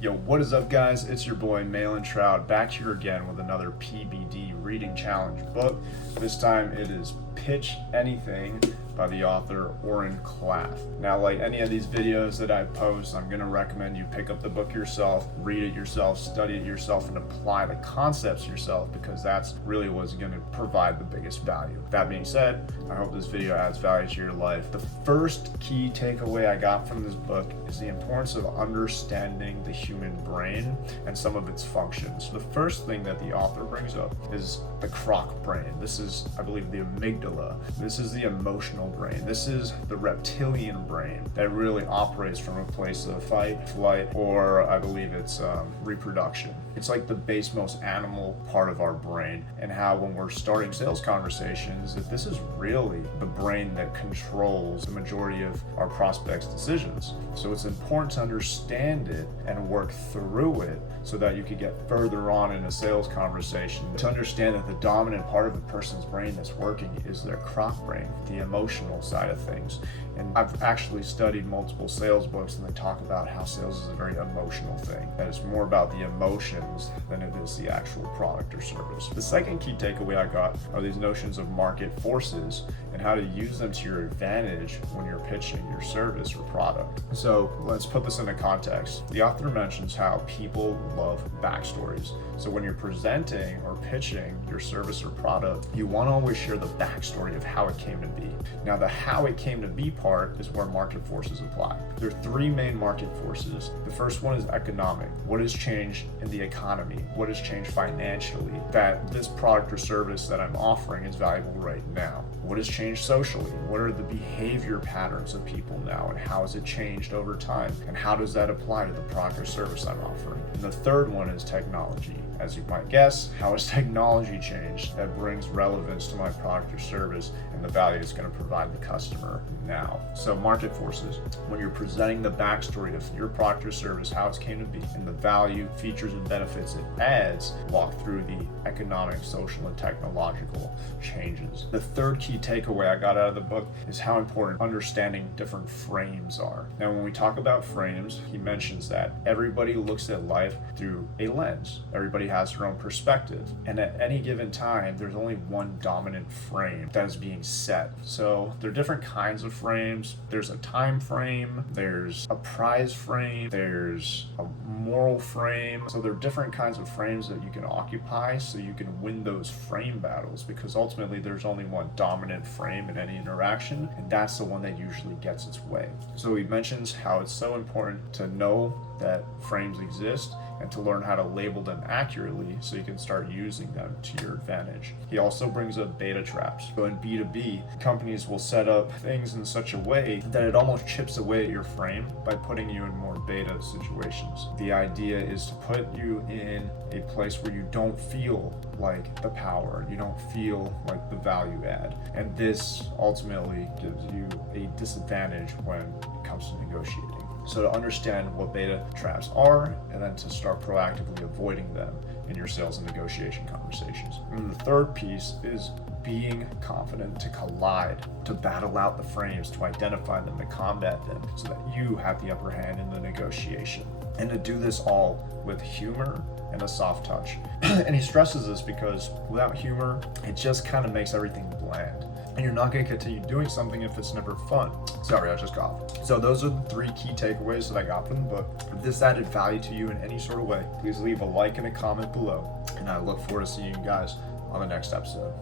Yo, what is up, guys? It's your boy Malin Trout back here again with another PBD Reading Challenge book. This time it is Pitch Anything by the author Oren Klaff. Now, like any of these videos that I post, I'm going to recommend you pick up the book yourself, read it yourself, study it yourself, and apply the concepts yourself, because that's really what's going to provide the biggest value. That being said, I hope this video adds value to your life. The first key takeaway I got from this book is the importance of understanding the human brain and some of its functions. The first thing that the author brings up is the croc brain. This is, I believe, the amygdala. This is the emotional brain. This is the reptilian brain that really operates from a place of fight, flight, or I believe it's reproduction. It's like the base, most animal part of our brain, and how when we're starting sales conversations, that this is really the brain that controls the majority of our prospects' decisions. So it's important to understand it and work through it so that you could get further on in a sales conversation. To understand that the dominant part of a person's brain that's working is their croc brain, the emotional side of things. And I've actually studied multiple sales books, and they talk about how sales is a very emotional thing, that it's more about the emotions than it is the actual product or service. The second key takeaway I got are these notions of market forces and how to use them to your advantage when you're pitching your service or product. So let's put this into context. The author mentions how people love backstories. So when you're presenting or pitching your service or product, you want to always share the backstory of how it came to be. Now, the how it came to be part is where market forces apply. There are three main market forces. The first one is economic. What has changed in the economy? What has changed financially that this product or service that I'm offering is valuable right now? What has changed socially? What are the behavior patterns of people now, and how has it changed over time? And how does that apply to the product or service I'm offering? And the third one is technology. As you might guess, how has technology changed that brings relevance to my product or service and the value it's going to provide the customer now? So market forces, when you're presenting the backstory of your product or service, how it came to be, and the value, features, and benefits it adds, walk through the economic, social, and technological changes. The third key takeaway I got out of the book is how important understanding different frames are. Now, when we talk about frames, he mentions that everybody looks at life through a lens. Everybody has their own perspective, and at any given time there's only one dominant frame that is being set. So there are different kinds of frames. There's a time frame, there's a prize frame, there's a moral frame. So there are different kinds of frames that you can occupy so you can win those frame battles, because ultimately there's only one dominant frame in any interaction, and that's the one that usually gets its way. So he mentions how it's so important to know that frames exist and to learn how to label them accurately so you can start using them to your advantage. He also brings up beta traps. So in B2B, companies will set up things in such a way that it almost chips away at your frame by putting you in more beta situations. The idea is to put you in a place where you don't feel like the power, you don't feel like the value add. And this ultimately gives you a disadvantage when it comes to negotiating. So to understand what beta traps are, and then to start proactively avoiding them in your sales and negotiation conversations. And the third piece is being confident to collide, to battle out the frames, to identify them, to combat them, so that you have the upper hand in the negotiation. And to do this all with humor and a soft touch. And he stresses this because without humor, it just kind of makes everything bland. And you're not going to continue doing something if it's never fun. Sorry, I just coughed. So those are the three key takeaways that I got from the book. If this added value to you in any sort of way, please leave a like and a comment below. And I look forward to seeing you guys on the next episode.